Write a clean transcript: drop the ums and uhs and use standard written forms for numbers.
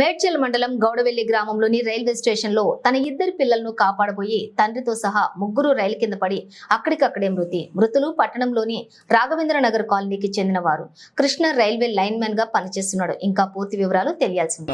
మేడ్చల్ మండలం గౌడవెల్లి గ్రామంలోని రైల్వే స్టేషన్లో తన ఇద్దరు పిల్లలను కాపాడబోయి తండ్రితో సహా ముగ్గురు రైలు కింద పడి అక్కడికక్కడే మృతులు పట్టణంలోని రాఘవేంద్ర నగర్ కాలనీకి చెందిన వారు. కృష్ణ రైల్వే లైన్ మ్యాన్ గా పనిచేస్తున్నాడు. ఇంకా పూర్తి వివరాలు తెలియాల్సింది.